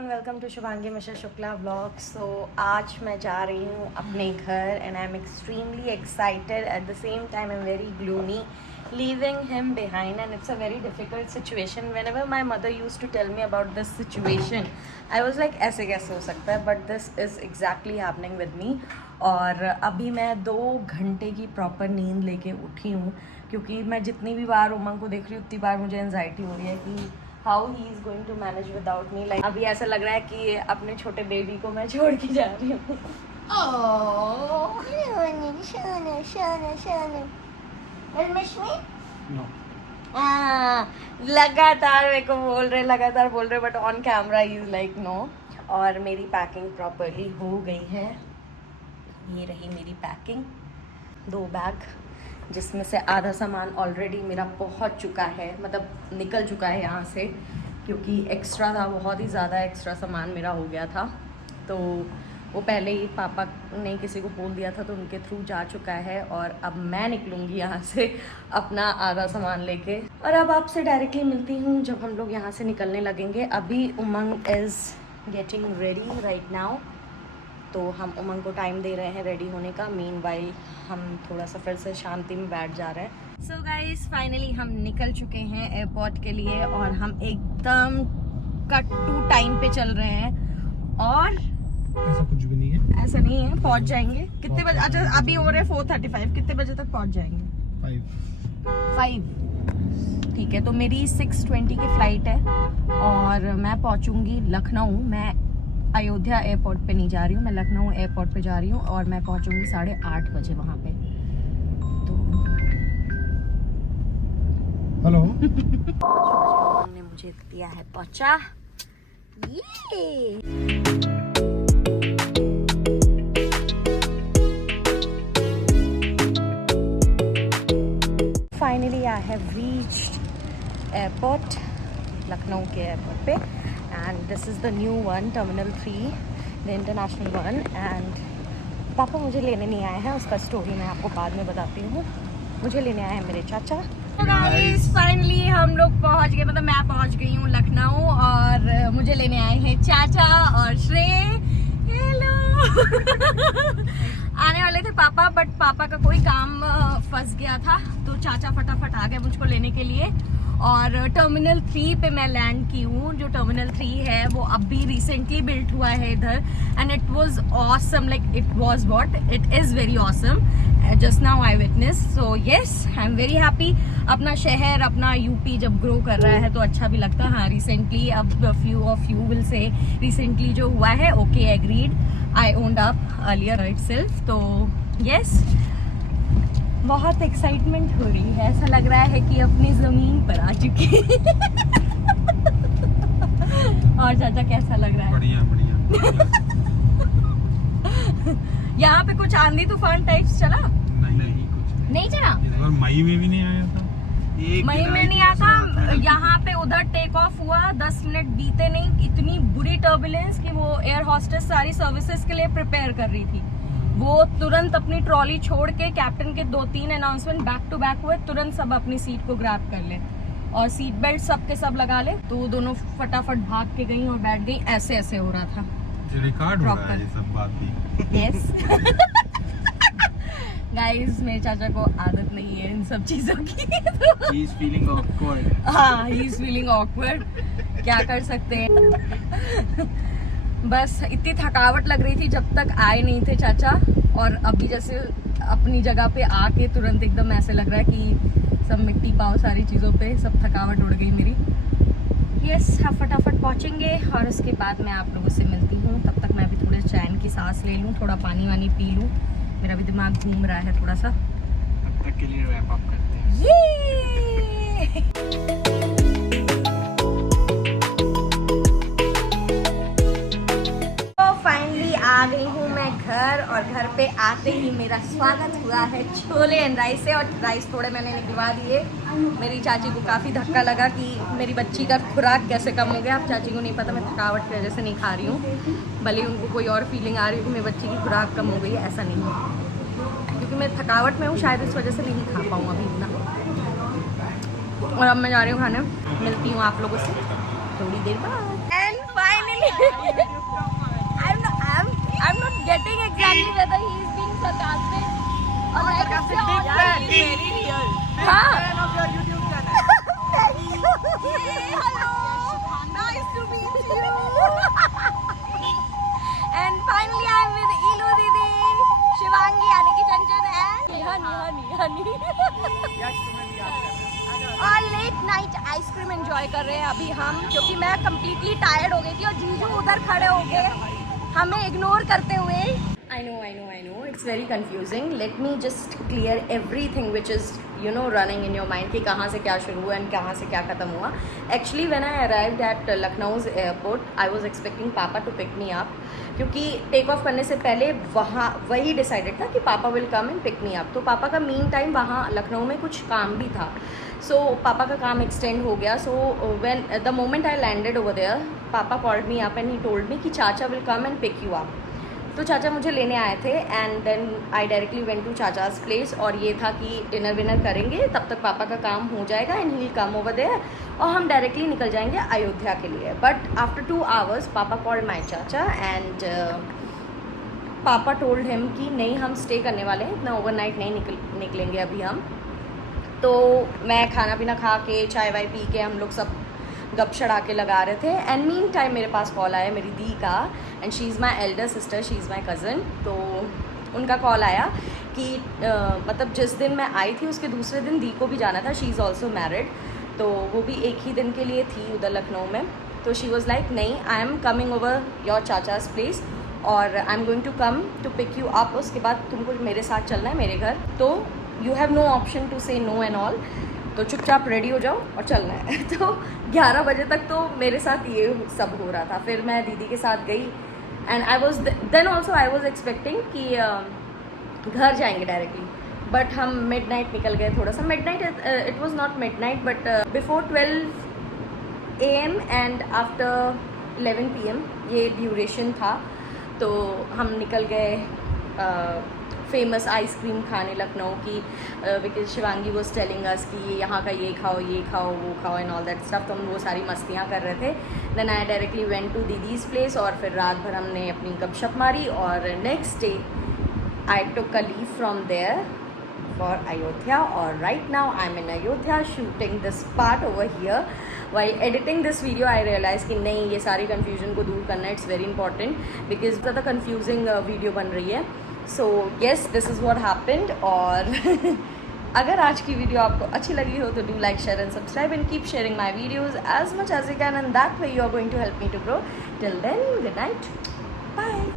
Everyone, welcome to Shubhangi Mishra Shukla vlog. So आज मैं जा रही हूँ अपने घर and I am extremely excited, at the same time I am very gloomy leaving him behind, and it's a very difficult situation. Whenever my mother used to tell me about this situation, I was like ऐसे कैसे हो सकता है, but this is exactly happening with me. और अभी मैं 2 घंटे की प्रॉपर नींद लेके उठी हूँ, क्योंकि मैं जितनी भी बार उमंग को देख रही हूँ उतनी बार मुझे एनजाइटी हो रही है कि how he is going to manage without me. Like अभी ऐसा लग रहा है कि अपने छोटे बेबी को मैं छोड़ के जा रही हूँ। No. लगातार मेरे को बोल रहे but on camera is like no. और मेरी पैकिंग प्रॉपरली हो गई है, ये रही मेरी पैकिंग। 2 बैग जिसमें से आधा सामान ऑलरेडी मेरा पहुंच चुका है, मतलब निकल चुका है यहाँ से, क्योंकि एक्स्ट्रा था, बहुत ही ज़्यादा एक्स्ट्रा सामान मेरा हो गया था। तो वो पहले ही पापा ने किसी को बोल दिया था तो उनके थ्रू जा चुका है। और अब मैं निकलूँगी यहाँ से अपना आधा सामान लेके, और अब आपसे डायरेक्टली मिलती हूँ जब हम लोग यहाँ से निकलने लगेंगे। अभी Umang is getting ready right now, तो हम उमंग को टाइम दे रहे हैं रेडी होने का। मीनवाइल हम थोड़ा सा फिर से शांति में बैठ जा रहे हैं। सो गाइस, फाइनली हम निकल चुके हैं एयरपोर्ट के लिए, और हम एकदम कट टू टाइम पे चल रहे हैं। और ऐसा कुछ भी नहीं है, ऐसा नहीं है, पहुंच जाएंगे कितने बजे? अच्छा अभी हो रहे 4:35, कितने बजे तक पहुंच जाएंगे? 5। ठीक है, तो मेरी 6:20 की फ्लाइट है और मैं पहुंचूंगी लखनऊ। मैं अयोध्या एयरपोर्ट पे नहीं जा रही हूँ, मैं लखनऊ एयरपोर्ट पे जा रही हूँ, और मैं पहुंचूंगी 8:30 बजे वहाँ पे। तो हेलो ने मुझे दिया है पहुंचा। ये finally I have reached airport, Lucknow के एयरपोर्ट पे, and this is the new one, terminal 3, the international one. And पापा मुझे लेने नहीं आए हैं, उसका स्टोरी मैं आपको बाद में बताती हूँ। मुझे लेने आए हैं मेरे चाचा। गाइस फाइनली हम लोग पहुँच गए, मतलब मैं पहुँच गई हूँ लखनऊ, और मुझे लेने आए हैं चाचा और श्रेय। हेलो। आने वाले थे पापा, बट पापा का कोई काम फंस गया था, तो चाचा फटाफट आ गए मुझको लेने के लिए। और टर्मिनल 3 पे मैं लैंड की हूँ। जो टर्मिनल 3 है वो अभी रिसेंटली बिल्ट हुआ है इधर, and it was awesome, like it was what it is very awesome. Just now I witness, so yes I am very happy. अपना शहर, अपना यूपी जब ग्रो कर रहा है तो अच्छा भी लगता है। हाँ, रिसेंटली, अब few of you will say recently जो हुआ है, ओके एग्रीड, आई ओन्ड अप अर्लियर इटसेल्फ। तो यस, बहुत एक्साइटमेंट हो रही है, ऐसा लग रहा है कि अपनी जमीन पर आ चुकी है। और चाचा कैसा लग रहा है? बढ़िया बढ़िया। यहाँ पे कुछ आंधी तूफान टाइप्स चला? नहीं कुछ नहीं चला। इस बार मई में भी नहीं आया था, मई में नहीं आता। यहाँ पे उधर टेक ऑफ हुआ, 10 मिनट बीते नहीं, इतनी बुरी टर्बुलेंस कि वो एयर हॉस्टेस सारी सर्विसेज के लिए प्रिपेयर कर रही थी। वो तुरंत अपनी ट्रॉली छोड़ के, कैप्टन के 2-3 अनाउंसमेंट बैक टू बैक हुए, तुरंत सब अपनी सीट को ग्रैब कर ले और सीट बेल्ट सब के सब लगा ले। तो दोनों फटाफट भाग के गई और बैठ गई। ऐसे ऐसे हो रहा था। रिकॉर्ड हो रहा है ये सब बात भी। यस गाइस, मेरे चाचा को आदत नहीं है इन सब चीजों की। He is feeling awkward. हाँ, ही इज फीलिंग ऑकवर्ड, क्या कर सकते हैं। बस इतनी थकावट लग रही थी जब तक आए नहीं थे चाचा, और अभी जैसे अपनी जगह पे आके तुरंत एकदम ऐसे लग रहा है कि सब मिट्टी पाओ सारी चीज़ों पे, सब थकावट उड़ गई मेरी। यस, हम फटाफट पहुँचेंगे और उसके बाद मैं आप लोगों से मिलती हूँ। तब तक मैं भी थोड़े चैन की सांस ले लूँ, थोड़ा पानी वानी पी लूँ, मेरा भी दिमाग घूम रहा है थोड़ा सा। तब तक के लिए रैप अप करते हैं। ये फाइनली आ गई हूँ मैं घर, और घर पे आते ही मेरा स्वागत हुआ है छोले एंड राइस से। और राइस थोड़े मैंने निकलवा दिए। मेरी चाची को काफ़ी धक्का लगा कि मेरी बच्ची का खुराक कैसे कम हो गया। अब चाची को नहीं पता, मैं थकावट की वजह से नहीं खा रही हूँ। भले उनको कोई और फीलिंग आ रही है कि मेरी बच्ची की खुराक कम हो गई है, ऐसा नहीं है, क्योंकि मैं थकावट में हूँ, शायद इस वजह से नहीं खा पाऊँ अभी इतना। और अब मैं जा रही हूँ खाने, मिलती हूँ आप लोगों से थोड़ी देर बाद। And finally I'm not getting exactly whether he is being sarcastic or like it's very real. हाँ. Hello. Nice to meet you. And finally I'm with Ilu Didi, Shivangi यानी कि चंचल and honey. और लेट नाइट आइसक्रीम एंजॉय कर रहे हैं अभी हम, क्योंकि मैं कम्प्लीटली टायर्ड हो गई थी और जीजू उधर खड़े हो गए हमें इग्नोर करते हुए. I know, it's very confusing. Let me just clear everything which is, running in your mind कि कहाँ से क्या शुरू हुआ and कहाँ से क्या ख़त्म हुआ. Actually, when I arrived at Lucknow's airport, I was expecting Papa to pick me up, क्योंकि टेक ऑफ करने से पहले वही डिसाइडेड था कि पापा will come and pick me up. तो पापा का मीन टाइम वहाँ लखनऊ में कुछ काम भी था, सो पापा का काम एक्सटेंड हो गया. So when the moment I landed over there, papa called me up and he told me कि chacha will come and pick you up. तो चाचा मुझे लेने आए थे and then I directly went to chacha's place. और ये था कि डिनर विनर करेंगे, तब तक पापा का काम हो जाएगा and he will come over there और हम डायरेक्टली निकल जाएंगे अयोध्या के लिए. बट आफ्टर 2 hours पापा कॉल्ड माई चाचा एंड पापा टोल्ड हिम कि नहीं, हम स्टे करने वाले हैं, इतना ओवरनाइट नहीं निकलेंगे अभी हम. तो मैं खाना पीना खा के चाय वाय पी के हम लोग सब गप शड़ा के लगा रहे थे. एंड मीन टाइम मेरे पास कॉल आया मेरी दी का, and she is my elder sister, she is my cousin. तो उनका कॉल आया कि मतलब जिस दिन मैं आई थी उसके दूसरे दिन दी को भी जाना था. शी इज़ ऑल्सो मैरिड, तो वो भी एक ही दिन के लिए थी उधर लखनऊ में. तो शी वॉज़ लाइक नहीं, I am coming over your chacha's place और I am going to come to pick you up. उसके बाद तुमको मेरे साथ चलना है मेरे घर, तो you have no option to say no and all. तो चुपचाप रेडी हो जाओ और चलना है. तो 11 बजे तक तो मेरे साथ ये सब हो रहा था. फिर मैं दीदी के साथ गई and I was then also I was expecting कि घर जाएंगे डायरेक्टली, बट हम मिडनाइट निकल गए. थोड़ा सा midnight, it was not midnight but before 12 AM and after 11 PM ये ड्यूरेशन था. तो हम निकल गए फेमस आइसक्रीम खाने लखनऊ की, because Shivangi was telling us कि यहाँ का ये खाओ वो खाओ एंड ऑल दैट स्टफ. तो हम वो सारी मस्तियाँ कर रहे थे. Then I directly went to didi's place और फिर रात भर हमने अपनी गपशप मारी. और next day I took a leave from there for Ayodhya. और right now I am in Ayodhya shooting this part over here. While editing this video I realise कि नहीं, ये सारी कन्फ्यूजन को दूर करना इट्स वेरी इंपॉर्टेंट, बिकॉज ज़्यादा कन्फ्यूजिंग वीडियो बन रही है. So yes, this is what happened. और अगर आज की वीडियो आपको अच्छी लगी हो तो do like, share and subscribe and keep sharing my videos as much as you can, and that way you are going to help me to grow. Till then, good night, bye.